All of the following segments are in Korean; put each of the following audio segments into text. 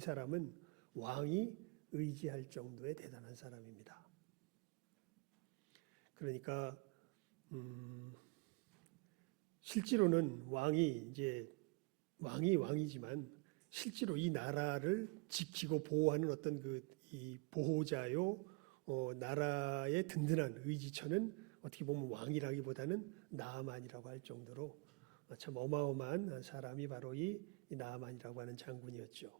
이 사람은 왕이 의지할 정도의 대단한 사람입니다. 그러니까 실제로는 왕이지만 실제로 이 나라를 지키고 보호하는 어떤 이 보호자요, 나라의 든든한 의지처는 어떻게 보면 왕이라기보다는 나아만이라고 할 정도로 참 어마어마한 사람이 바로 이 나아만이라고 하는 장군이었죠.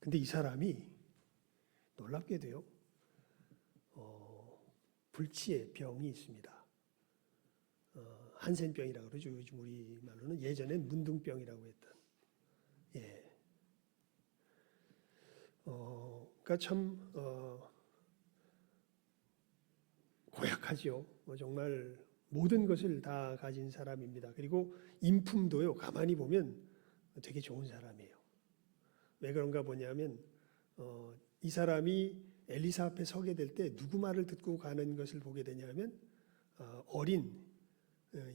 근데 이 사람이 놀랍게도요, 불치의 병이 있습니다. 한센병이라고 그러죠. 요즘 우리말로는 예전엔 문둥병이라고 했던. 예. 그러니까 참 고약하죠. 정말 모든 것을 다 가진 사람입니다. 그리고 인품도요, 가만히 보면 되게 좋은 사람이에요. 왜 그런가 보냐면 이 사람이 엘리사 앞에 서게 될 때 누구 말을 듣고 가는 것을 보게 되냐면 어린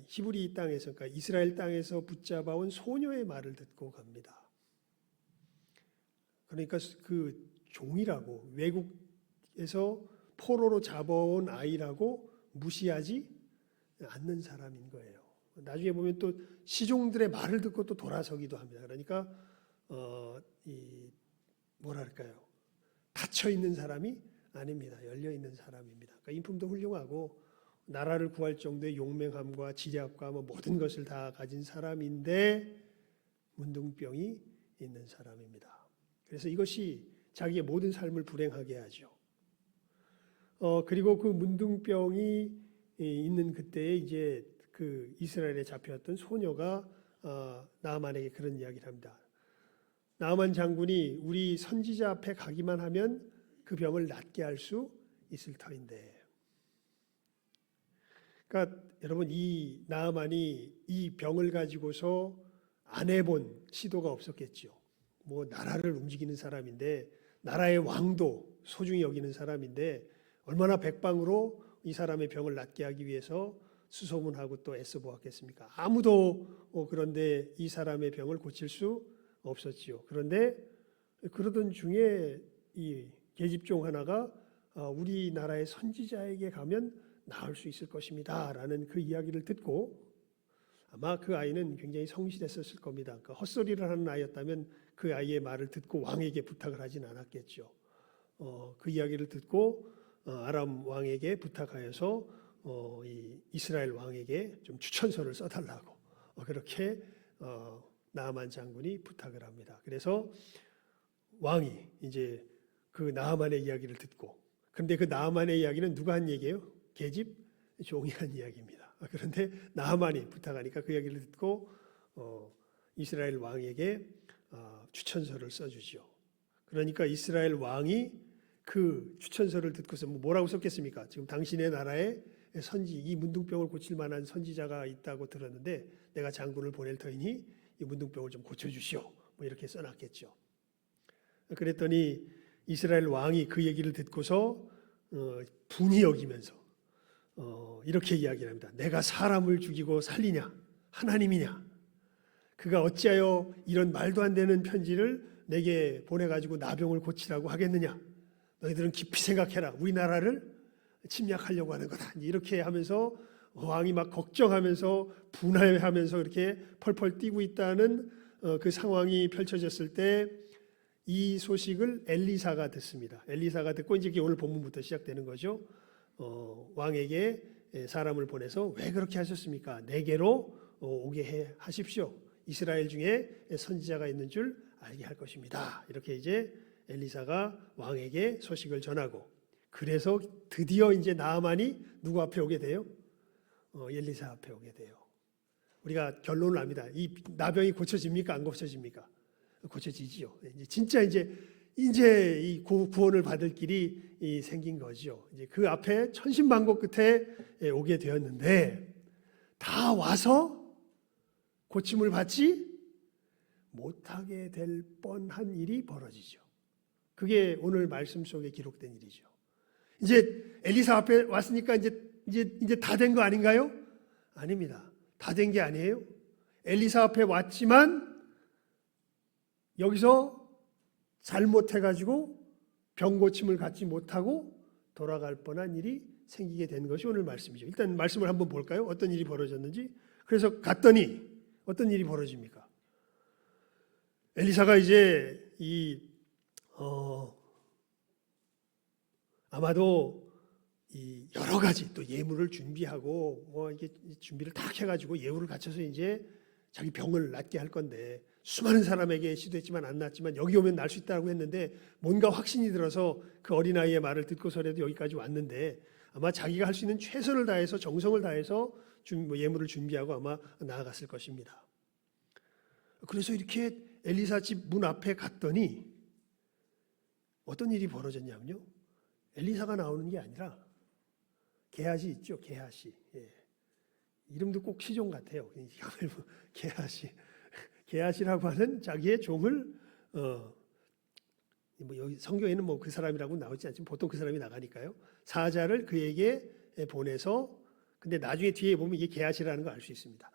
히브리 땅에서, 그러니까 이스라엘 땅에서 붙잡아온 소녀의 말을 듣고 갑니다. 그러니까 그 종이라고, 외국에서 포로로 잡아온 아이라고 무시하지 않는 사람인 거예요. 나중에 보면 또 시종들의 말을 듣고 또 돌아서기도 합니다. 그러니까 뭐랄까요, 닫혀 있는 사람이 아닙니다. 열려 있는 사람입니다. 그러니까 인품도 훌륭하고 나라를 구할 정도의 용맹함과 지략과 모든 것을 다 가진 사람인데 문둥병이 있는 사람입니다. 그래서 이것이 자기의 모든 삶을 불행하게 하죠. 그리고 그 문둥병이 있는 그때에 이제 그 이스라엘에 잡혀왔던 소녀가 나아만에게 그런 이야기를 합니다. 나아만 장군이 우리 선지자 앞에 가기만 하면 그 병을 낫게 할 수 있을 터인데. 그러니까 여러분, 이 나아만이 이 병을 가지고서 안 해본 시도가 없었겠죠. 나라를 움직이는 사람인데, 나라의 왕도 소중히 여기는 사람인데 얼마나 백방으로 이 사람의 병을 낫게 하기 위해서 수소문하고 또 애써 보았겠습니까? 아무도 그런데 이 사람의 병을 고칠 수 없었지요. 그런데 그러던 중에 이 계집종 하나가 우리나라의 선지자에게 가면 나을 수 있을 것입니다 라는 그 이야기를 듣고, 아마 그 아이는 굉장히 성실했었을 겁니다. 그러니까 헛소리를 하는 아이였다면 그 아이의 말을 듣고 왕에게 부탁을 하진 않았겠죠. 그 이야기를 듣고 아람 왕에게 부탁하여서 이 이스라엘 왕에게 좀 추천서를 써달라고 그렇게 나아만 장군이 부탁을 합니다. 그래서 왕이 이제 그 나아만의 이야기를 듣고, 그런데 그 나아만의 이야기는 누가 한 얘기예요? 계집 종이 한 이야기입니다. 그런데 나아만이 부탁하니까 그 이야기를 듣고 이스라엘 왕에게 추천서를 써주죠. 그러니까 이스라엘 왕이 그 추천서를 듣고서 뭐라고 썼겠습니까? 지금 당신의 나라에 이 문둥병을 고칠 만한 선지자가 있다고 들었는데 내가 장군을 보낼 터이니 이 문둥병을 좀 고쳐주시오. 이렇게 써놨겠죠. 그랬더니 이스라엘 왕이 그 얘기를 듣고서 분이 여기면서 이렇게 이야기를 합니다. 내가 사람을 죽이고 살리냐? 하나님이냐? 그가 어찌하여 이런 말도 안 되는 편지를 내게 보내가지고 나병을 고치라고 하겠느냐? 너희들은 깊이 생각해라. 우리나라를 침략하려고 하는 거다. 이렇게 하면서 왕이 막 걱정하면서 분해하면서 이렇게 펄펄 뛰고 있다는 그 상황이 펼쳐졌을 때 이 소식을 엘리사가 듣습니다. 엘리사가 듣고 이제 오늘 본문부터 시작되는 거죠. 왕에게 사람을 보내서 왜 그렇게 하셨습니까? 내게로 오게 하십시오. 이스라엘 중에 선지자가 있는 줄 알게 할 것입니다. 이렇게 이제 엘리사가 왕에게 소식을 전하고, 그래서 드디어 이제 나아만이 누구 앞에 오게 돼요? 엘리사 앞에 오게 돼요. 우리가 결론을 압니다. 이 나병이 고쳐집니까? 안 고쳐집니까? 고쳐지지요. 진짜 이제 이 구원을 받을 길이 생긴 거죠. 이제 그 앞에 천신만고 끝에 오게 되었는데 다 와서 고침을 받지 못하게 될 뻔한 일이 벌어지죠. 그게 오늘 말씀 속에 기록된 일이죠. 이제 엘리사 앞에 왔으니까 이제 다 된 거 아닌가요? 아닙니다. 다 된 게 아니에요. 엘리사 앞에 왔지만 여기서 잘못해가지고 병 고침을 갖지 못하고 돌아갈 뻔한 일이 생기게 된 것이 오늘 말씀이죠. 일단 말씀을 한번 볼까요? 어떤 일이 벌어졌는지. 그래서 갔더니 어떤 일이 벌어집니까? 엘리사가 이제 아마도 이 여러 가지 또 예물을 준비하고 뭐 이게 준비를 딱 해가지고 예우를 갖춰서 이제 자기 병을 낫게 할 건데 수많은 사람에게 시도했지만 안 낫지만 여기 오면 날 수 있다고 했는데 뭔가 확신이 들어서 그 어린아이의 말을 듣고서라도 여기까지 왔는데 아마 자기가 할 수 있는 최선을 다해서 정성을 다해서 예물을 준비하고 아마 나아갔을 것입니다. 그래서 이렇게 엘리사 집 문 앞에 갔더니 어떤 일이 벌어졌냐면요. 엘리사가 나오는 게 아니라 게하시 있죠. 게하시. 예. 이름도 꼭 시종 같아요. 게하시. 게하시라고 하는 자기의 종을 뭐 여기 성경에는 뭐 그 사람이라고 나오지 않지만 보통 그 사람이 나가니까요. 사자를 그에게 보내서 근데 나중에 뒤에 보면 이게 게하시라는 걸 알 수 있습니다.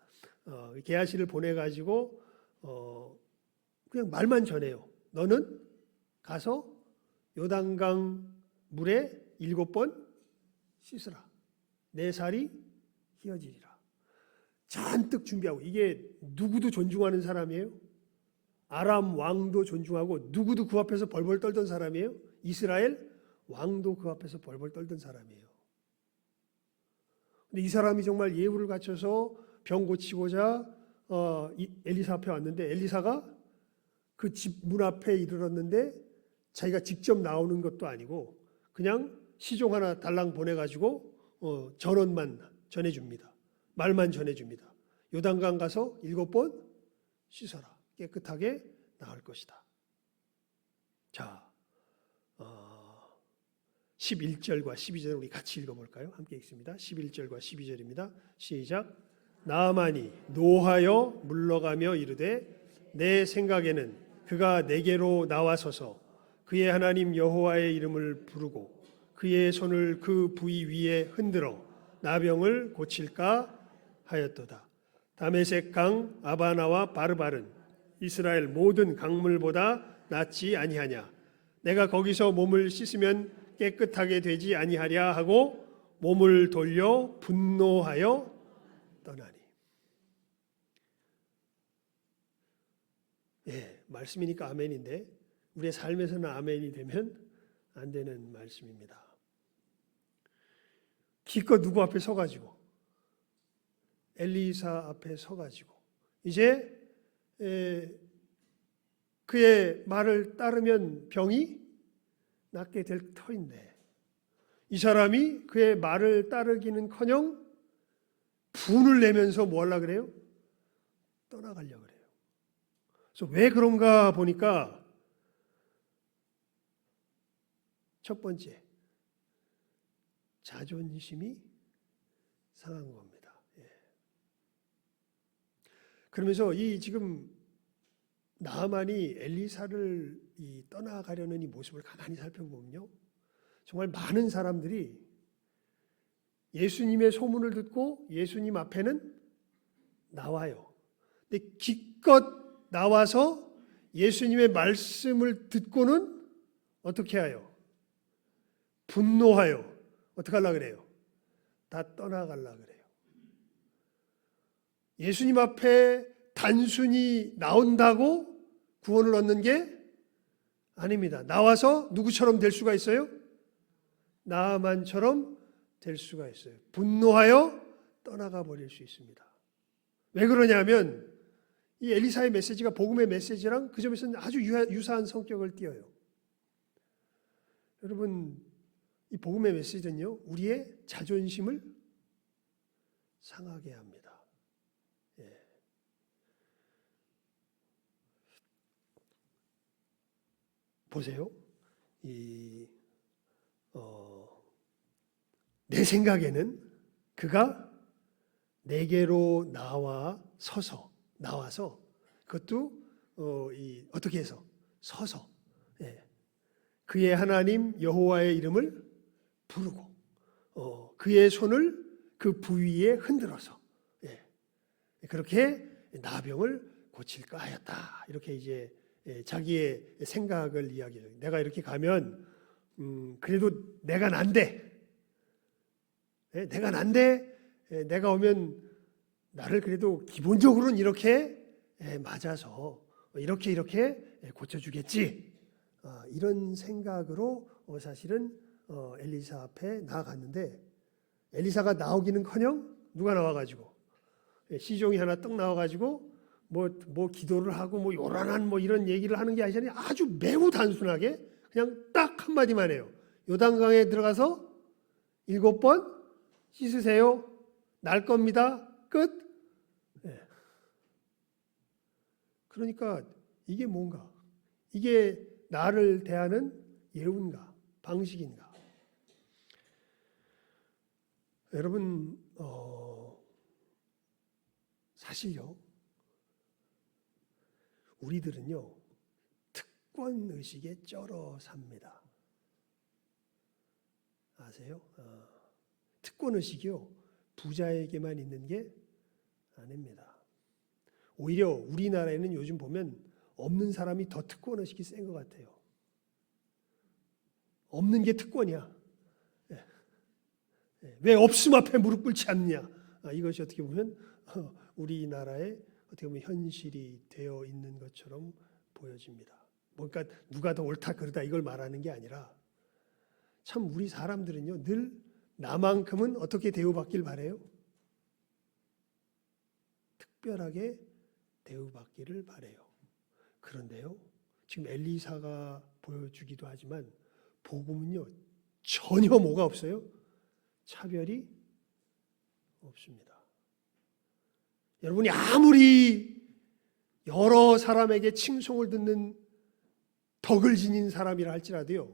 게하시를 보내가지고 그냥 말만 전해요. 너는 가서 요단강 물에 7번 씻으라. 내 살이 희어지리라. 잔뜩 준비하고 이게 누구도 존중하는 사람이에요. 아람 왕도 존중하고 누구도 그 앞에서 벌벌 떨던 사람이에요. 이스라엘 왕도 그 앞에서 벌벌 떨던 사람이에요. 근데 이 사람이 정말 예우를 갖춰서 병 고치고자 엘리사 앞에 왔는데 엘리사가 그 집 문 앞에 이르렀는데 자기가 직접 나오는 것도 아니고 그냥 시종 하나 달랑 보내가지고 전원만 전해줍니다. 말만 전해줍니다. 요단강 가서 7번 씻어라. 깨끗하게 나을 것이다. 자, 11절과 12절 우리 같이 읽어볼까요? 함께 읽습니다. 11절과 12절입니다. 시작. 나아만이 노하여 물러가며 이르되 내 생각에는 그가 내게로 나와서서 그의 하나님 여호와의 이름을 부르고 그의 손을 그 부위 위에 흔들어 나병을 고칠까 하였도다. 다메섹 강 아바나와 바르바른 이스라엘 모든 강물보다 낫지 아니하냐. 내가 거기서 몸을 씻으면 깨끗하게 되지 아니하랴 하고 몸을 돌려 분노하여 떠나니. 예, 말씀이니까 아멘인데 우리의 삶에서는 아멘이 되면 안 되는 말씀입니다. 기껏 누구 앞에 서가지고 엘리사 앞에 서가지고 이제 그의 말을 따르면 병이 낫게 될 터인데 이 사람이 그의 말을 따르기는커녕 분을 내면서 뭐 하려고 그래요? 떠나가려고 그래요. 그래서 왜 그런가 보니까 첫 번째 자존심이 상한 겁니다. 그러면서 이 지금 나아만이 엘리사를 떠나가려는 이 모습을 가만히 살펴보면요, 정말 많은 사람들이 예수님의 소문을 듣고 예수님 앞에는 나와요. 근데 기껏 나와서 예수님의 말씀을 듣고는 어떻게 해요? 분노하여 어떻게 하려고 그래요? 다 떠나가려고 그래요. 예수님 앞에 단순히 나온다고 구원을 얻는 게 아닙니다. 나와서 누구처럼 될 수가 있어요? 나아만처럼 될 수가 있어요. 분노하여 떠나가 버릴 수 있습니다. 왜 그러냐면 이 엘리사의 메시지가 복음의 메시지랑 그 점에서는 아주 유사한 성격을 띠어요. 여러분, 이 복음의 메시지는요, 우리의 자존심을 상하게 합니다. 보세요. 내 생각에는 그가 내게로 나와서 그것도 어떻게 해서 서서 그의 하나님 여호와의 이름을 부르고 그의 손을 그 부위에 흔들어서 그렇게 나병을 고칠까 하였다. 이렇게 이제 자기의 생각을 이야기해요. 내가 이렇게 가면 그래도 내가 난데, 내가 난데 내가 오면 나를 그래도 기본적으로는 이렇게 맞아서 이렇게 고쳐주겠지. 이런 생각으로 사실은 엘리사 앞에 나아갔는데 엘리사가 나오기는커녕 누가 나와가지고 시종이 하나 떡 나와가지고 뭐 기도를 하고 뭐 요란한 뭐 이런 얘기를 하는 게 아니라 아주 매우 단순하게 그냥 딱 한마디만 해요. 요단강에 들어가서 7번 씻으세요. 날 겁니다. 끝. 그러니까 이게 뭔가? 이게 나를 대하는 예훈가? 방식인가? 여러분 사실요. 우리들은요. 특권 의식에 쩔어 삽니다. 아세요? 특권 의식이요. 부자에게만 있는 게 아닙니다. 오히려 우리나라에는 요즘 보면 없는 사람이 더 특권 의식이 센 것 같아요. 없는 게 특권이야. 왜 없음 앞에 무릎 꿇지 않느냐? 이것이 어떻게 보면 우리나라의 어떻게 보면 현실이 되어 있는 것처럼 보여집니다. 그러니까 누가 더 옳다 그르다 이걸 말하는 게 아니라 참 우리 사람들은요 늘 나만큼은 어떻게 대우받길 바래요? 특별하게 대우받기를 바래요. 그런데요 지금 엘리사가 보여주기도 하지만 복음은요 전혀 뭐가 없어요? 차별이 없습니다. 여러분이 아무리 여러 사람에게 칭송을 듣는 덕을 지닌 사람이라 할지라도요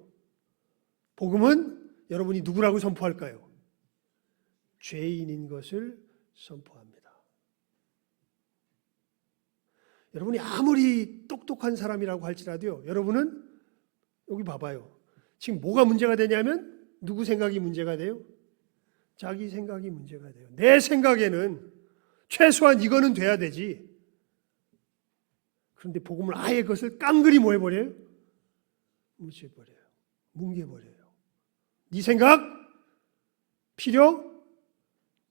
복음은 여러분이 누구라고 선포할까요? 죄인인 것을 선포합니다. 여러분이 아무리 똑똑한 사람이라고 할지라도요 여러분은 여기 봐봐요. 지금 뭐가 문제가 되냐면 누구 생각이 문제가 돼요? 자기 생각이 문제가 돼요. 내 생각에는 최소한 이거는 돼야 되지. 그런데 복음을 아예 그것을 깡그리 뭐 해버려요? 뭉쳐버려요. 뭉개버려요. 네 생각 필요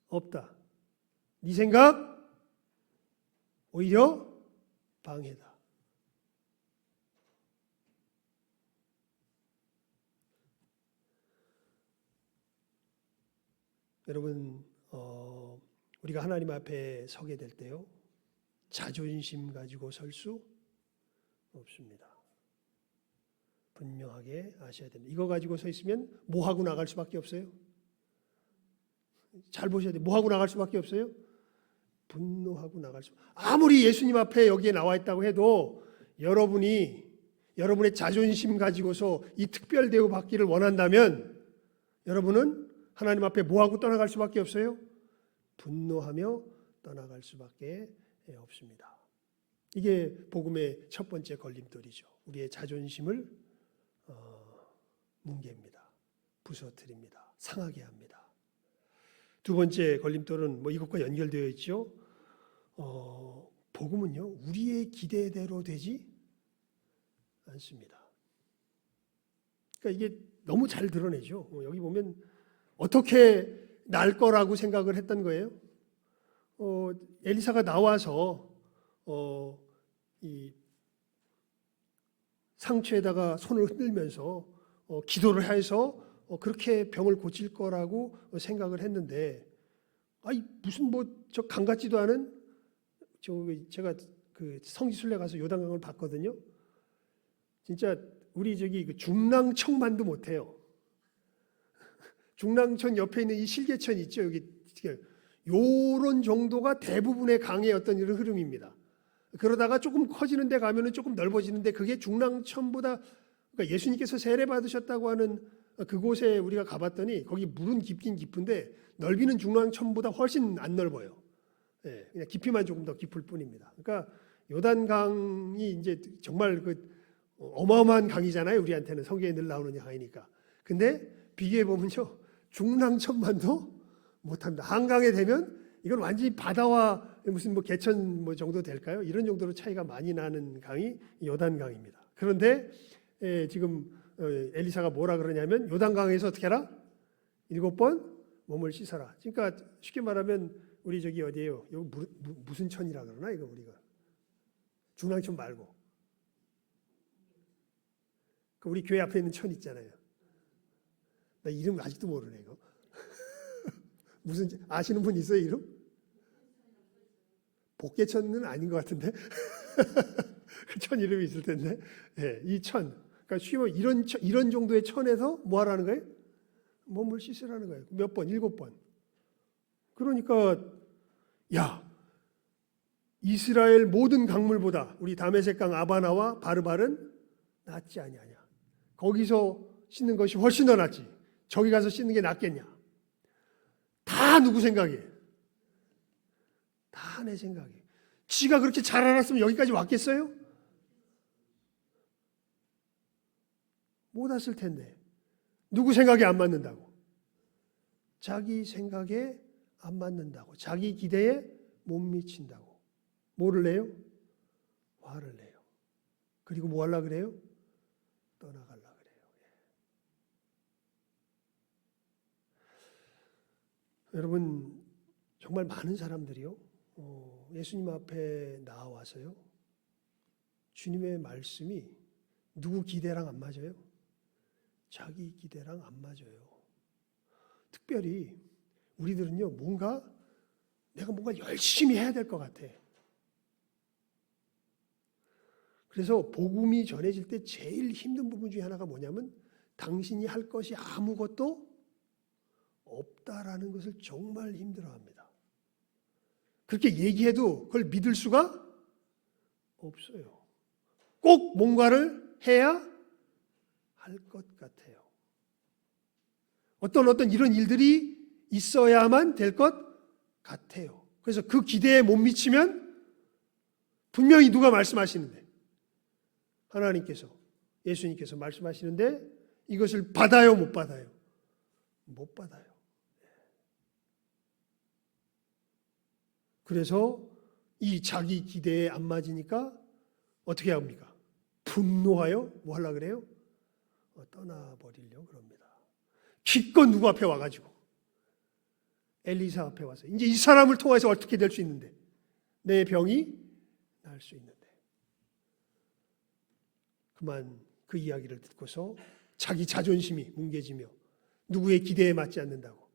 없다. 네 생각 오히려 방해다. 여러분 우리가 하나님 앞에 서게 될 때요 자존심 가지고 설 수 없습니다. 분명하게 아셔야 됩니다. 이거 가지고 서 있으면 뭐 하고 나갈 수밖에 없어요? 잘 보셔야 돼요. 뭐 하고 나갈 수밖에 없어요? 분노하고 나갈 수. 아무리 예수님 앞에 여기에 나와 있다고 해도 여러분이 여러분의 자존심 가지고서 이 특별 대우 받기를 원한다면 여러분은 하나님 앞에 뭐 하고 떠나갈 수밖에 없어요? 분노하며 떠나갈 수밖에 없습니다. 이게 복음의 첫 번째 걸림돌이죠. 우리의 자존심을 뭉개입니다. 부서뜨립니다. 상하게 합니다. 두 번째 걸림돌은 뭐 이것과 연결되어 있죠. 복음은요 우리의 기대대로 되지 않습니다. 그러니까 이게 너무 잘 드러내죠. 여기 보면 어떻게 날 거라고 생각을 했던 거예요. 엘리사가 나와서 이 상처에다가 손을 흔들면서 기도를 해서 그렇게 병을 고칠 거라고 생각을 했는데, 무슨 뭐 저 강 같지도 않은 제가 그 성지순례 가서 요단강을 봤거든요. 진짜 우리 저기 그 중랑천만도 못해요. 중랑천 옆에 있는 이 실개천 있죠. 여기 요런 정도가 대부분의 강의 어떤 이런 흐름입니다. 그러다가 조금 커지는 데 가면은 조금 넓어지는데 그게 중랑천보다, 그러니까 예수님께서 세례 받으셨다고 하는 그곳에 우리가 가봤더니 거기 물은 깊긴 깊은데 넓이는 중랑천보다 훨씬 안 넓어요. 그냥 깊이만 조금 더 깊을 뿐입니다. 그러니까 요단강이 이제 정말 그 어마어마한 강이잖아요. 우리한테는 성경에 늘 나오는 강이니까. 근데 비교해 보면요 중랑천만도 못합니다. 한강에 되면 이건 완전히 바다와 무슨 뭐 개천 뭐 정도 될까요? 이런 정도로 차이가 많이 나는 강이 요단강입니다. 그런데 지금 엘리사가 뭐라 그러냐면 요단강에서 어떻게 하라? 7번 몸을 씻어라. 그러니까 쉽게 말하면 우리 저기 어디예요? 여기 무슨 천이라 그러나 이거 우리가 중랑천 말고 그 우리 교회 앞에 있는 천 있잖아요. 나 이름 아직도 모르네 이거. 무슨 아시는 분 있어요 이름? 복개천은 아닌 것 같은데 그 천 이름이 있을 텐데. 네, 이 천. 그러니까 쉽게 말하면 이런 정도의 천에서 뭐 하라는 거예요? 몸을 씻으라는 거예요. 몇 번? 7번. 그러니까 야 이스라엘 모든 강물보다 우리 다메섹강 아바나와 바르발은 낫지 아니하냐. 거기서 씻는 것이 훨씬 더 낫지. 저기 가서 씻는 게 낫겠냐. 다 누구 생각이에요? 다 내 생각이에요. 지가 그렇게 잘 알았으면 여기까지 왔겠어요? 못 왔을 텐데. 누구 생각에 안 맞는다고? 자기 생각에 안 맞는다고. 자기 기대에 못 미친다고. 뭐를 내요? 화를 내요. 그리고 뭐 하려고 그래요? 떠나가려고 그래요. 여러분 정말 많은 사람들이요. 예수님 앞에 나와서요. 주님의 말씀이 누구 기대랑 안 맞아요? 자기 기대랑 안 맞아요. 특별히 우리들은요. 내가 뭔가 열심히 해야 될 것 같아. 그래서 복음이 전해질 때 제일 힘든 부분 중에 하나가 뭐냐면 당신이 할 것이 아무것도 없다라는 것을 정말 힘들어합니다. 그렇게 얘기해도 그걸 믿을 수가 없어요. 꼭 뭔가를 해야 할 것 같아요. 어떤 이런 일들이 있어야만 될 것 같아요. 그래서 그 기대에 못 미치면 분명히 누가 말씀하시는데 하나님께서 예수님께서 말씀하시는데 이것을 받아요 못 받아요? 못 받아요. 그래서 이 자기 기대에 안 맞으니까 어떻게 합니까? 분노하여 뭐 하려고 그래요? 떠나버리려고 그럽니다. 기껏 누구 앞에 와가지고 엘리사 앞에 와서 이제 이 사람을 통해서 어떻게 될 수 있는데 내 병이 나을 수 있는데 그만 그 이야기를 듣고서 자기 자존심이 뭉개지며 누구의 기대에 맞지 않는다고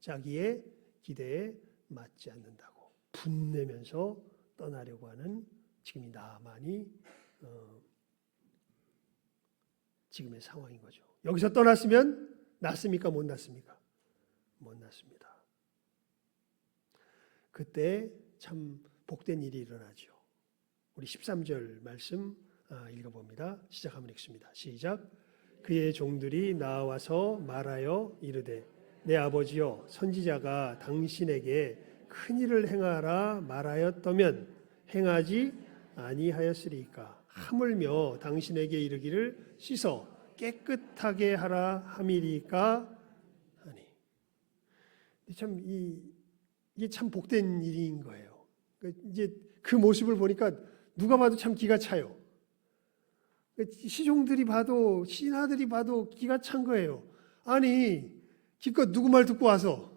자기의 기대에 맞지 않는다고 분내면서 떠나려고 하는 지금 이 나만이 지금의 상황인 거죠. 여기서 떠났으면 낫습니까? 못 낫습니까? 못 낫습니다. 그때 참 복된 일이 일어나죠. 우리 13절 말씀 읽어봅니다. 시작하면 읽습니다. 시작. 그의 종들이 나와서 말하여 이르되 내 아버지여 선지자가 당신에게 큰 일을 행하라 말하였다면 행하지 아니하였으리까 하물며 당신에게 이르기를 씻어 깨끗하게 하라 함이리까 하니. 참 이게 참 복된 일인 거예요. 이제 그 모습을 보니까 누가 봐도 참 기가 차요. 시종들이 봐도 신하들이 봐도 기가 찬 거예요. 아니 기껏 누구 말 듣고 와서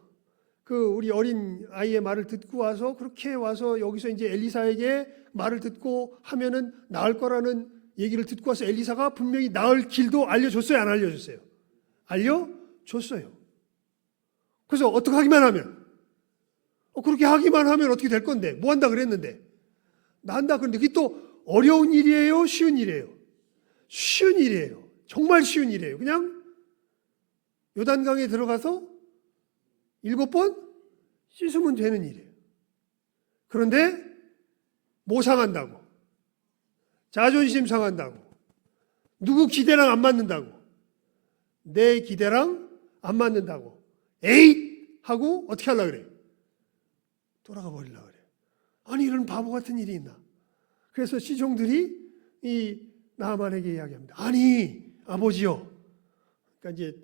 그 우리 어린 아이의 말을 듣고 와서 그렇게 와서 여기서 이제 엘리사에게 말을 듣고 하면은 나을 거라는 얘기를 듣고 와서 엘리사가 분명히 나을 길도 알려줬어요, 안 알려줬어요? 알려줬어요. 그래서 어떻게 하기만 하면 그렇게 하기만 하면 어떻게 될 건데 뭐 한다 그랬는데 난다 그런데 그게 또 어려운 일이에요, 쉬운 일이에요? 쉬운 일이에요. 정말 쉬운 일이에요. 그냥 요단강에 들어가서 7번 씻으면 되는 일이에요. 그런데 뭐 상한다고? 자존심 상한다고? 누구 기대랑 안 맞는다고? 내 기대랑 안 맞는다고? 에잇! 하고 어떻게 하려고 그래? 돌아가 버리려고 그래. 아니 이런 바보 같은 일이 있나? 그래서 시종들이 이 나아만에게 이야기합니다. 아니 아버지요. 그러니까 이제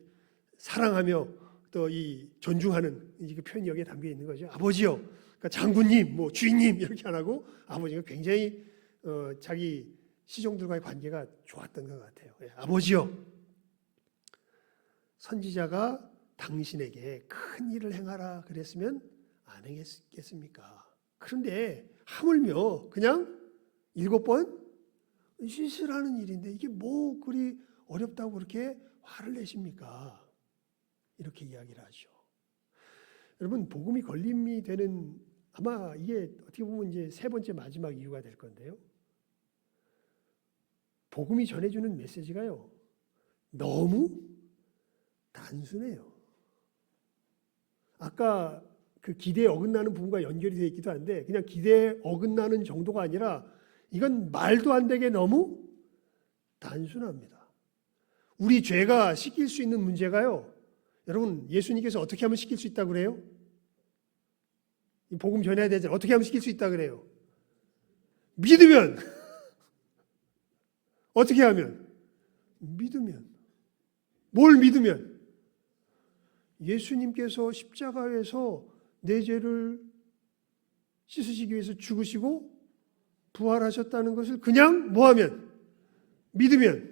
사랑하며 또 이 존중하는 이 표현이 여기에 담겨 있는 거죠. 아버지요. 그러니까 장군님, 뭐 주인님 이렇게 안 하고 아버지가 굉장히 자기 시종들과의 관계가 좋았던 것 같아요. 예, 아버지요, 선지자가 당신에게 큰 일을 행하라 그랬으면 안 행했겠습니까? 그런데 하물며 그냥 7번 씻으라는 일인데 이게 뭐 그리 어렵다고 그렇게 화를 내십니까? 이렇게 이야기를 하죠. 여러분, 복음이 걸림이 되는, 아마 이게 어떻게 보면 이제 3번째 마지막 이유가 될 건데요. 복음이 전해주는 메시지가요, 너무 단순해요. 아까 그 기대에 어긋나는 부분과 연결이 되어 있기도 한데, 그냥 기대에 어긋나는 정도가 아니라 이건 말도 안 되게 너무 단순합니다. 우리 죄가 씻길 수 있는 문제가요, 여러분, 예수님께서 어떻게 하면 씻길 수 있다고 그래요? 이 복음 전해야 되잖아요. 어떻게 하면 씻길 수 있다고 그래요? 믿으면. 어떻게 하면? 믿으면. 뭘 믿으면? 예수님께서 십자가에서 내 죄를 씻으시기 위해서 죽으시고 부활하셨다는 것을 그냥 뭐하면? 믿으면.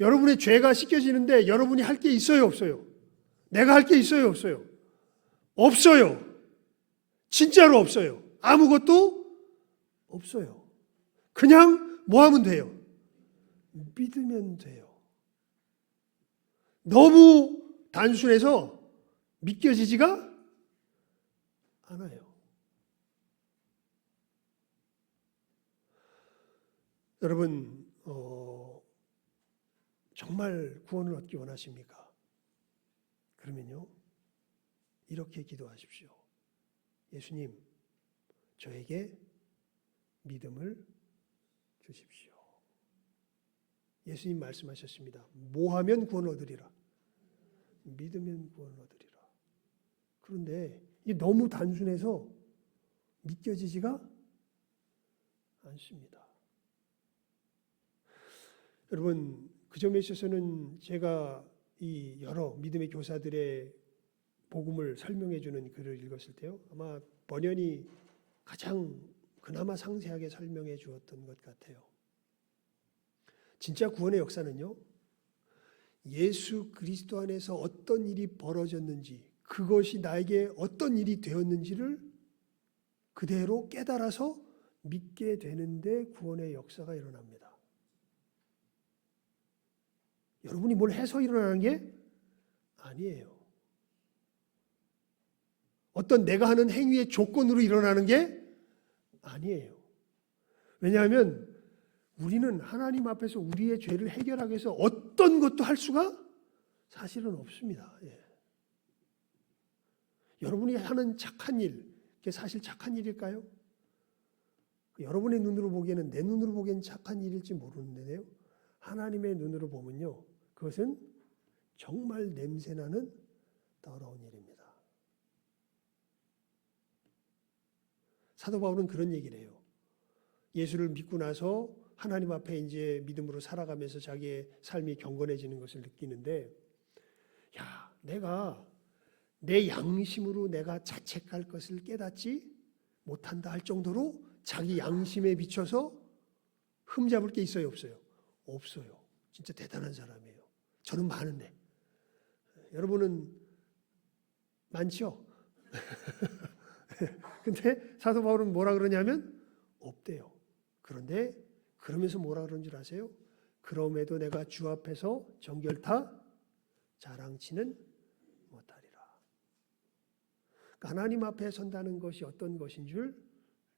여러분의 죄가 씻겨지는데 여러분이 할 게 있어요, 없어요? 내가 할 게 있어요, 없어요? 없어요. 진짜로 없어요. 아무것도 없어요. 그냥 뭐 하면 돼요? 믿으면 돼요. 너무 단순해서 믿겨지지가 않아요. 여러분, 정말 구원을 얻기 원하십니까? 그러면요, 이렇게 기도하십시오. 예수님, 저에게 믿음을 주십시오. 예수님 말씀하셨습니다. 뭐 하면 구원을 얻으리라? 믿으면 구원을 얻으리라. 그런데 이게 너무 단순해서 믿겨지지가 않습니다. 여러분, 그 점에 있어서는 제가 이 여러 믿음의 교사들의 복음을 설명해 주는 글을 읽었을 때요, 아마 번연이 가장 그나마 상세하게 설명해 주었던 것 같아요. 진짜 구원의 역사는요, 예수 그리스도 안에서 어떤 일이 벌어졌는지, 그것이 나에게 어떤 일이 되었는지를 그대로 깨달아서 믿게 되는데 구원의 역사가 일어납니다. 여러분이 뭘 해서 일어나는 게 아니에요. 어떤 내가 하는 행위의 조건으로 일어나는 게 아니에요. 왜냐하면 우리는 하나님 앞에서 우리의 죄를 해결하기 위해서 어떤 것도 할 수가 사실은 없습니다. 예. 여러분이 하는 착한 일, 그게 사실 착한 일일까요? 여러분의 눈으로 보기에는, 내 눈으로 보기에는 착한 일일지 모르는데요, 하나님의 눈으로 보면요, 그것은 정말 냄새나는 더러운 일입니다. 사도 바울은 그런 얘기를 해요. 예수를 믿고 나서 하나님 앞에 이제 믿음으로 살아가면서 자기의 삶이 경건해지는 것을 느끼는데, 야, 내가 내 양심으로 내가 자책할 것을 깨닫지 못한다 할 정도로 자기 양심에 비춰서 흠잡을 게 있어요, 없어요? 없어요. 진짜 대단한 사람이에요. 저는 많은데. 여러분은 많죠? 근데 사도 바울은 뭐라 그러냐면 없대요. 그런데 그러면서 뭐라 그런 줄 아세요? 그럼에도 내가 주 앞에서 정결타 자랑치는 못하리라. 그러니까 하나님 앞에 선다는 것이 어떤 것인 줄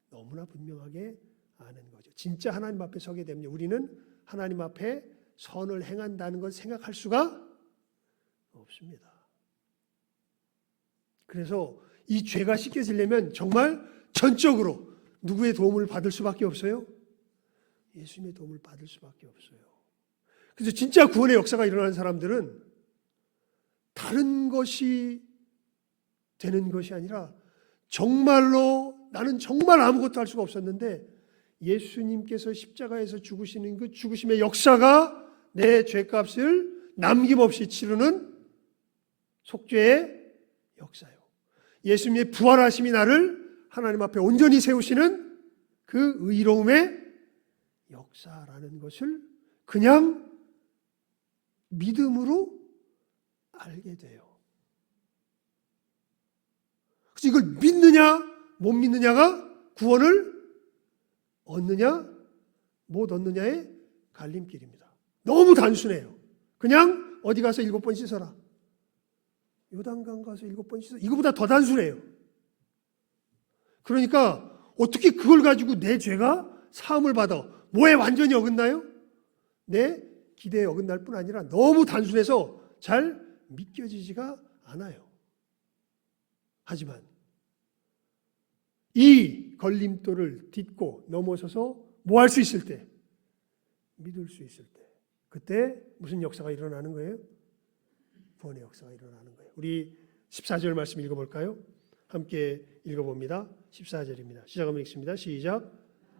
너무나 분명하게 아는 거죠. 진짜 하나님 앞에 서게 되면 우리는 하나님 앞에 선을 행한다는 걸 생각할 수가 없습니다. 그래서 이 죄가 씻겨지려면 정말 전적으로 누구의 도움을 받을 수밖에 없어요? 예수님의 도움을 받을 수밖에 없어요. 그래서 진짜 구원의 역사가 일어나는 사람들은 다른 것이 되는 것이 아니라 정말로 나는 정말 아무것도 할 수가 없었는데 예수님께서 십자가에서 죽으시는 그 죽으심의 역사가 내 죄값을 남김없이 치르는 속죄의 역사요. 예수님의 부활하심이 나를 하나님 앞에 온전히 세우시는 그 의로움의 역사라는 것을 그냥 믿음으로 알게 돼요. 그래서 이걸 믿느냐 못 믿느냐가 구원을 얻느냐 못 얻느냐의 갈림길입니다. 너무 단순해요. 그냥 어디 가서 7번 씻어라. 요단강 가서 7번 씻어. 이거보다 더 단순해요. 그러니까 어떻게 그걸 가지고 내 죄가 사함을 받아? 뭐에 완전히 어긋나요? 내 기대에 어긋날 뿐 아니라 너무 단순해서 잘 믿겨지지가 않아요. 하지만 이 걸림돌을 딛고 넘어서서 뭐 할 수 있을 때? 믿을 수 있을 때. 그때 무슨 역사가 일어나는 거예요? 구원의 역사가 일어나는 거예요. 우리 14절 말씀 읽어볼까요? 함께 읽어봅니다. 14절입니다. 시작하면 읽습니다. 시작.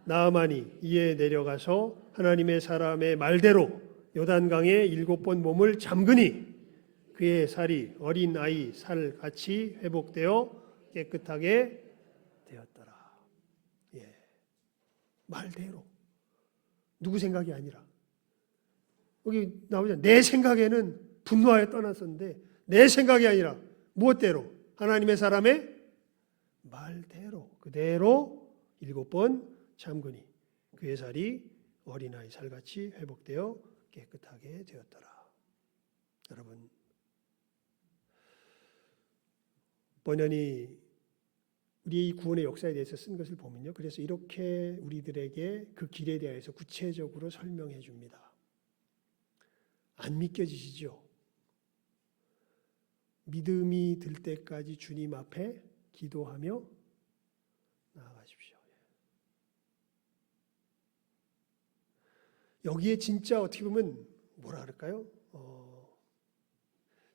나아만이 이에 내려가서 하나님의 사람의 말대로 요단강에 7번 몸을 잠그니 그의 살이 어린 아이 살같이 회복되어 깨끗하게 되었더라. 예, 말대로. 누구 생각이 아니라. 여기 나오잖아요. 내 생각에는 분노하여 떠났었는데 내 생각이 아니라 무엇대로? 하나님의 사람의 말대로 그대로 7번 잠그니 그의 살이 어린아이 살같이 회복되어 깨끗하게 되었더라. 여러분, 번연이 우리 구원의 역사에 대해서 쓴 것을 보면요. 그래서 이렇게 우리들에게 그 길에 대해서 구체적으로 설명해 줍니다. 안 믿겨지시죠? 믿음이 들 때까지 주님 앞에 기도하며 나아가십시오. 여기에 진짜 어떻게 보면 뭐라 그럴까요?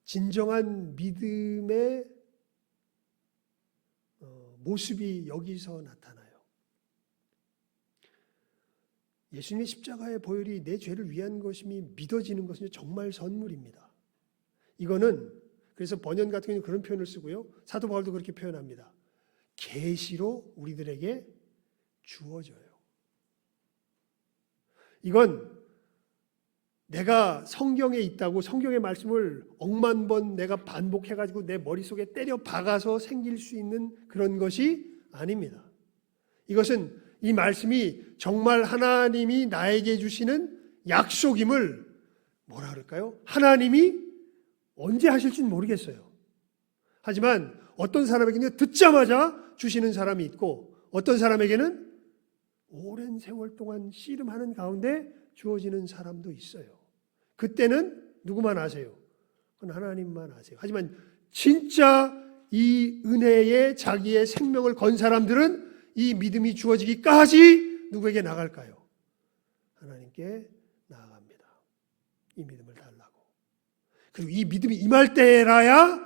진정한 믿음의 모습이 여기서 나타나요. 예수님의 십자가의 보혈이 내 죄를 위한 것임이 믿어지는 것은 정말 선물입니다. 이거는 그래서 번연 같은 경우는 그런 표현을 쓰고요. 사도 바울도 그렇게 표현합니다. 계시로 우리들에게 주어져요. 이건 내가 성경에 있다고 성경의 말씀을 억만 번 내가 반복해가지고 내 머릿속에 때려 박아서 생길 수 있는 그런 것이 아닙니다. 이것은 이 말씀이 정말 하나님이 나에게 주시는 약속임을 뭐라 그럴까요? 하나님이 언제 하실지는 모르겠어요. 하지만 어떤 사람에게는 듣자마자 주시는 사람이 있고 어떤 사람에게는 오랜 세월 동안 씨름하는 가운데 주어지는 사람도 있어요. 그때는 누구만 아세요? 그건 하나님만 아세요. 하지만 진짜 이 은혜에 자기의 생명을 건 사람들은 이 믿음이 주어지기까지 누구에게 나갈까요? 하나님께 나아갑니다. 이 믿음을 달라고. 그리고 이 믿음이 임할 때라야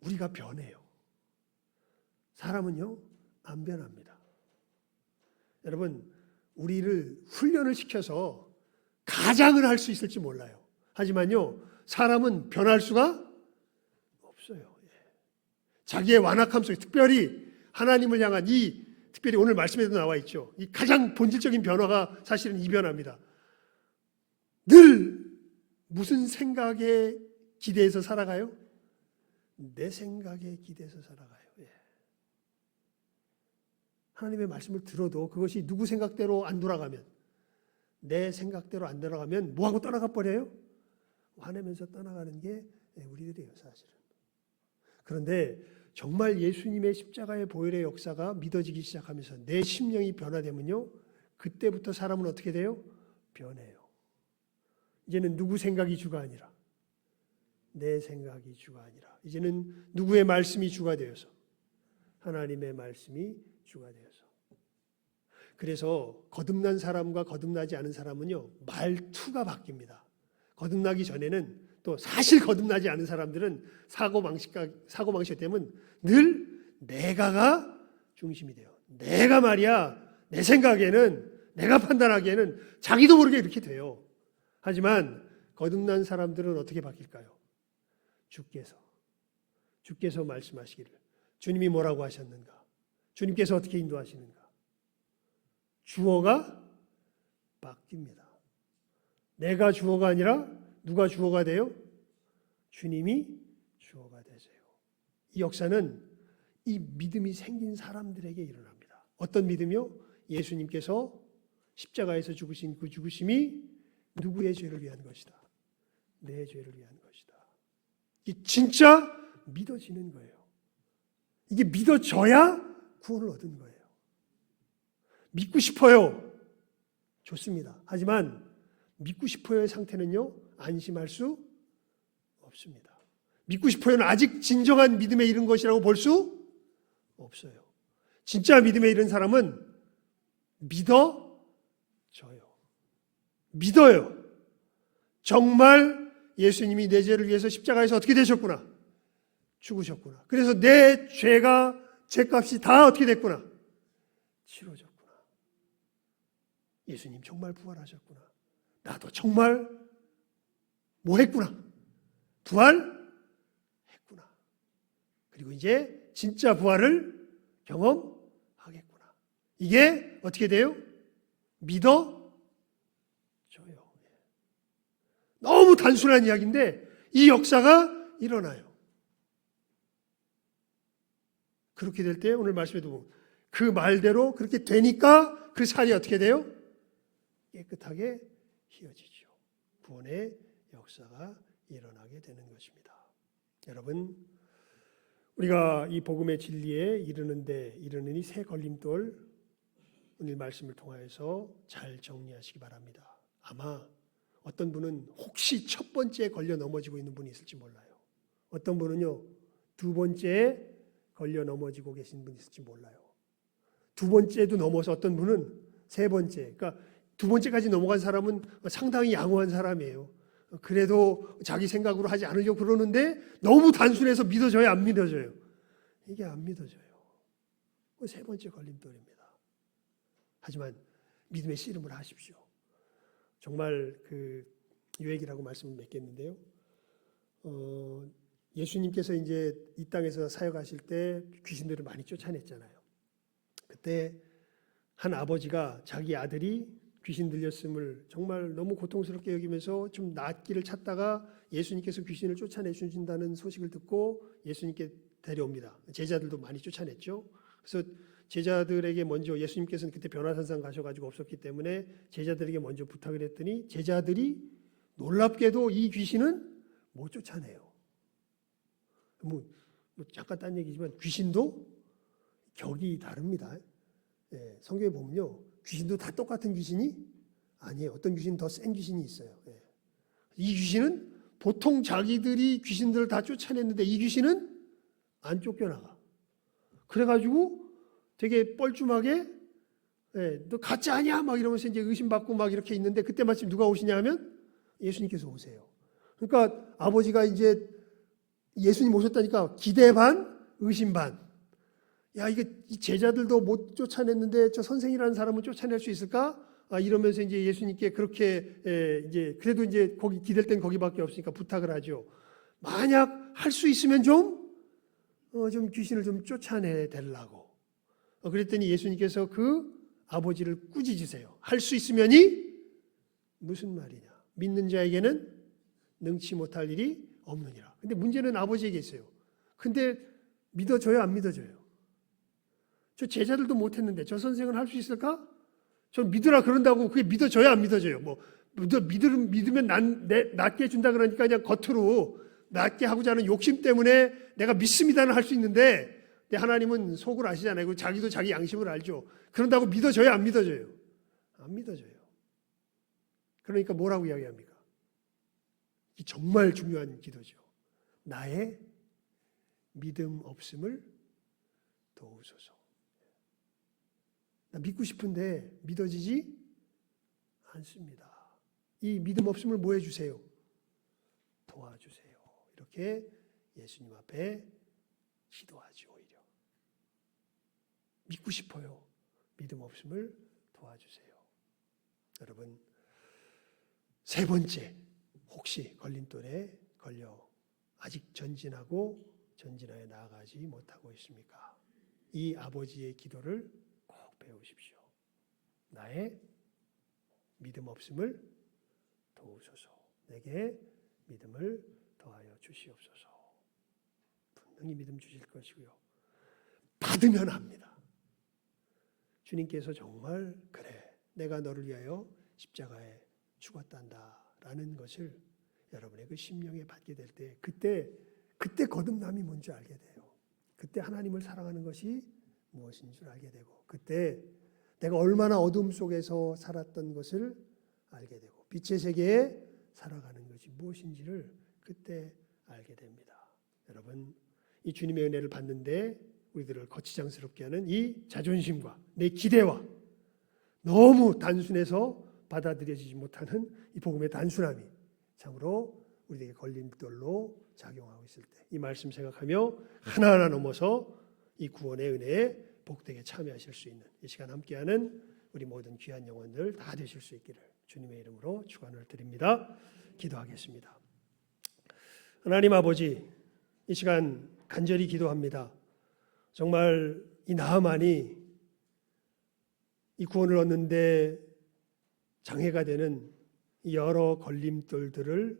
우리가 변해요. 사람은요, 안 변합니다. 여러분, 우리를 훈련을 시켜서 가장을 할 수 있을지 몰라요. 하지만요, 사람은 변할 수가 없어요. 자기의 완악함 속에 특별히 하나님을 향한 특별히 오늘 말씀에도 나와 있죠. 이 가장 본질적인 변화가 사실은 이 변화입니다. 늘 무슨 생각에 기대해서 살아가요? 내 생각에 기대해서 살아가요. 하나님의 말씀을 들어도 그것이 누구 생각대로 안 돌아가면, 내 생각대로 안 돌아가면 뭐하고 떠나가 버려요? 화내면서 떠나가는 게 우리들이에요, 사실은. 그런데 정말 예수님의 십자가의 보혈의 역사가 믿어지기 시작하면서 내 심령이 변화되면요, 그때부터 사람은 어떻게 돼요? 변해요. 이제는 누구 생각이 주가 아니라 내 생각이 주가 아니라 이제는 누구의 말씀이 주가 되어서 하나님의 말씀이 주가 되어서. 그래서 거듭난 사람과 거듭나지 않은 사람은요, 말투가 바뀝니다. 거듭나기 전에는 또 사실 거듭나지 않은 사람들은 사고방식 때문에 늘 내가가 중심이 돼요. 내가 말이야, 내 생각에는, 내가 판단하기에는 자기도 모르게 이렇게 돼요. 하지만 거듭난 사람들은 어떻게 바뀔까요? 주께서 말씀하시기를 주님이 뭐라고 하셨는가? 주님께서 어떻게 인도하시는가? 주어가 바뀝니다. 내가 주어가 아니라 누가 주어가 돼요? 주님이 주어가 되세요. 이 역사는 이 믿음이 생긴 사람들에게 일어납니다. 어떤 믿음이요? 예수님께서 십자가에서 죽으신 그 죽으심이 누구의 죄를 위한 것이다? 내 죄를 위한 것이다. 이게 진짜 믿어지는 거예요. 이게 믿어져야 구원을 얻은 거예요. 믿고 싶어요. 좋습니다. 하지만 믿고 싶어요의 상태는요, 안심할 수 없습니다. 믿고 싶어요는 아직 진정한 믿음에 이른 것이라고 볼 수 없어요. 진짜 믿음에 이른 사람은 믿어져요. 믿어요. 정말 예수님이 내 죄를 위해서 십자가에서 어떻게 되셨구나. 죽으셨구나. 그래서 내 죄가, 죄값이 다 어떻게 됐구나. 치러졌구나. 예수님 정말 부활하셨구나. 나도 정말 뭐 했구나. 부활했구나. 그리고 이제 진짜 부활을 경험하겠구나. 이게 어떻게 돼요? 믿어져요. 너무 단순한 이야기인데 이 역사가 일어나요. 그렇게 될 때 오늘 말씀에도 보면 그 말대로 그렇게 되니까 그 살이 어떻게 돼요? 깨끗하게 휘어지죠. 구원의 역사가 일어나게 되는 것입니다. 여러분, 우리가 이 복음의 진리에 이르는 이 세 걸림돌 오늘 말씀을 통하여서 잘 정리하시기 바랍니다. 아마 어떤 분은 혹시 첫 번째에 걸려 넘어지고 있는 분이 있을지 몰라요. 어떤 분은요, 두 번째에 걸려 넘어지고 계신 분이 있을지 몰라요. 두 번째도 넘어서 어떤 분은 세 번째, 그러니까 두 번째까지 넘어간 사람은 상당히 양호한 사람이에요. 그래도 자기 생각으로 하지 않으려고 그러는데 너무 단순해서 믿어져요, 안 믿어져요? 이게 안 믿어져요. 세 번째 걸림돌입니다. 하지만 믿음의 씨름을 하십시오. 정말 그 유액이라고 말씀을 맺겠는데요. 예수님께서 이제 이 땅에서 사역하실 때 귀신들을 많이 쫓아냈잖아요. 그때 한 아버지가 자기 아들이 귀신 들렸음을 정말 너무 고통스럽게 여기면서 좀 낫기를 찾다가 예수님께서 귀신을 쫓아내주신다는 소식을 듣고 예수님께 데려옵니다. 제자들도 많이 쫓아냈죠. 그래서 제자들에게 먼저 예수님께서는 그때 변화산상 가셔가지고 없었기 때문에 제자들에게 먼저 부탁을 했더니 제자들이 놀랍게도 이 귀신은 못 쫓아내요. 뭐 잠깐 딴 얘기지만 귀신도 격이 다릅니다. 예, 성경에 보면요, 귀신도 다 똑같은 귀신이 아니에요. 어떤 귀신은 더 센 귀신이 있어요. 예. 이 귀신은 보통 자기들이 귀신들을 다 쫓아냈는데 이 귀신은 안 쫓겨나가. 그래가지고 되게 뻘쭘하게 너 가짜 아니야? 막 이러면서 이제 의심받고 막 이렇게 있는데 그때 마침 누가 오시냐 하면 예수님께서 오세요. 그러니까 아버지가 이제 예수님 오셨다니까 기대 반, 의심 반. 야, 이게 이 제자들도 못 쫓아냈는데 저 선생이라는 사람은 쫓아낼 수 있을까? 이러면서 이제 예수님께 그렇게 이제 그래도 이제 거기 기댈 땐 거기밖에 없으니까 부탁을 하죠. 만약 할 수 있으면 좀 귀신을 좀 쫓아내 달라고. 그랬더니 예수님께서 그 아버지를 꾸짖으세요. 할 수 있으면이 무슨 말이냐? 믿는 자에게는 능치 못할 일이 없느니라. 근데 문제는 아버지에게 있어요. 근데 믿어져요, 안 믿어져요? 저 제자들도 못했는데 저 선생은 할 수 있을까? 저 믿으라 그런다고 그게 믿어져요, 안 믿어져요? 뭐 믿으면 낫게 해준다 그러니까 그냥 겉으로 낫게 하고자 하는 욕심 때문에 내가 믿습니다는 할 수 있는데 하나님은 속을 아시잖아요. 자기도 자기 양심을 알죠. 그런다고 믿어져요, 안 믿어져요? 안 믿어져요. 그러니까 뭐라고 이야기합니까? 이 정말 중요한 기도죠. 나의 믿음 없음을 도우소서. 나 믿고 싶은데 믿어지지 않습니다. 이 믿음 없음을 뭐 해주세요? 도와주세요. 이렇게 예수님 앞에 기도하죠. 오히려 믿고 싶어요. 믿음 없음을 도와주세요. 여러분, 세 번째 혹시 걸림돌에 걸려 아직 전진하고 전진하여 나아가지 못하고 있습니까? 이 아버지의 기도를 꼭 배우십시오. 나의 믿음 없음을 도우소서. 내게 믿음을 더하여 주시옵소서. 분명히 믿음 주실 것이고요. 받으면 합니다. 주님께서 정말 그래, 내가 너를 위하여 십자가에 죽었단다 라는 것을 여러분의 그 심령에 받게 될 때 그때 거듭남이 뭔지 알게 돼요. 그때 하나님을 사랑하는 것이 무엇인 줄 알게 되고, 그때 내가 얼마나 어둠 속에서 살았던 것을 알게 되고, 빛의 세계에 살아가는 것이 무엇인지를 그때 알게 됩니다. 여러분, 이 주님의 은혜를 받는데 우리들을 거치장스럽게 하는 이 자존심과 내 기대와 너무 단순해서 받아들여지지 못하는 이 복음의 단순함이 참으로 우리에게 걸림돌로 작용하고 있을 때 이 말씀 생각하며 하나하나 넘어서 이 구원의 은혜에 복되게 참여하실 수 있는 이 시간 함께하는 우리 모든 귀한 영혼들 다 되실 수 있기를 주님의 이름으로 축원을 드립니다. 기도하겠습니다. 하나님 아버지, 이 시간 간절히 기도합니다. 정말 이 나아만이 이 구원을 얻는데 장애가 되는 이 여러 걸림돌들을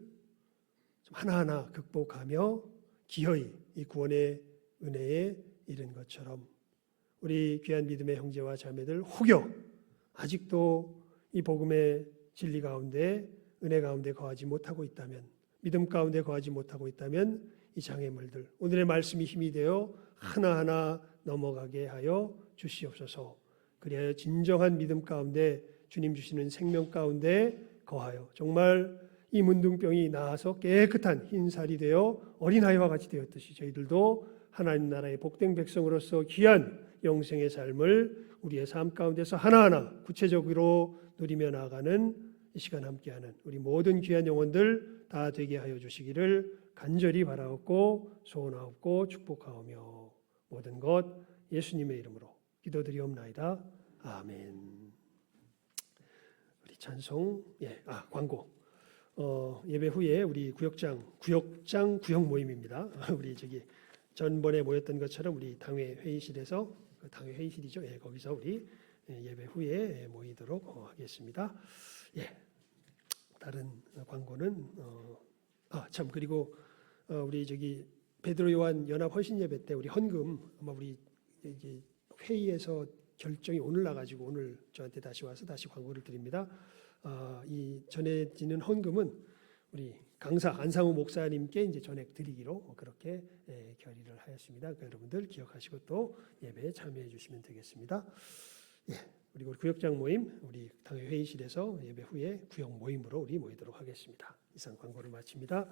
하나하나 극복하며 기어이 이 구원의 은혜에 이른 것처럼 우리 귀한 믿음의 형제와 자매들 혹여 아직도 이 복음의 진리 가운데 은혜 가운데 거하지 못하고 있다면, 믿음 가운데 거하지 못하고 있다면 이 장애물들 오늘의 말씀이 힘이 되어 하나하나 넘어가게 하여 주시옵소서. 그리하여 진정한 믿음 가운데 주님 주시는 생명 가운데 거하여 정말 이 문둥병이 나아서 깨끗한 흰살이 되어 어린아이와 같이 되었듯이 저희들도 하나님 나라의 복된 백성으로서 귀한 영생의 삶을 우리의 삶 가운데서 하나하나 구체적으로 누리며 나아가는 이 시간 함께하는 우리 모든 귀한 영혼들 다 되게 하여 주시기를 간절히 바라옵고 소원하옵고 축복하오며 모든 것 예수님의 이름으로 기도드리옵나이다. 아멘. 우리 찬송 광고. 예배 후에 우리 구역장 구역 모임입니다. 우리 저기 전번에 모였던 것처럼 우리 당회 회의실에서 당회 회의실이죠. 거기서 우리 예배 후에 모이도록 하겠습니다. 다른 광고는 그리고 우리 저기 베드로 요한 연합 헌신 예배 때 우리 헌금 아마 우리 이제 회의에서 결정이 오늘 나가지고 오늘 저한테 다시 와서 다시 광고를 드립니다. 이 전해지는 헌금은 우리 강사 안상우 목사님께 이제 전액 드리기로 그렇게 결의를 하였습니다. 그러니까 여러분들 기억하시고 또 예배에 참여해 주시면 되겠습니다. 그리고 구역장 모임 우리 당회 회의실에서 예배 후에 구역 모임으로 우리 모이도록 하겠습니다. 이상 광고를 마칩니다.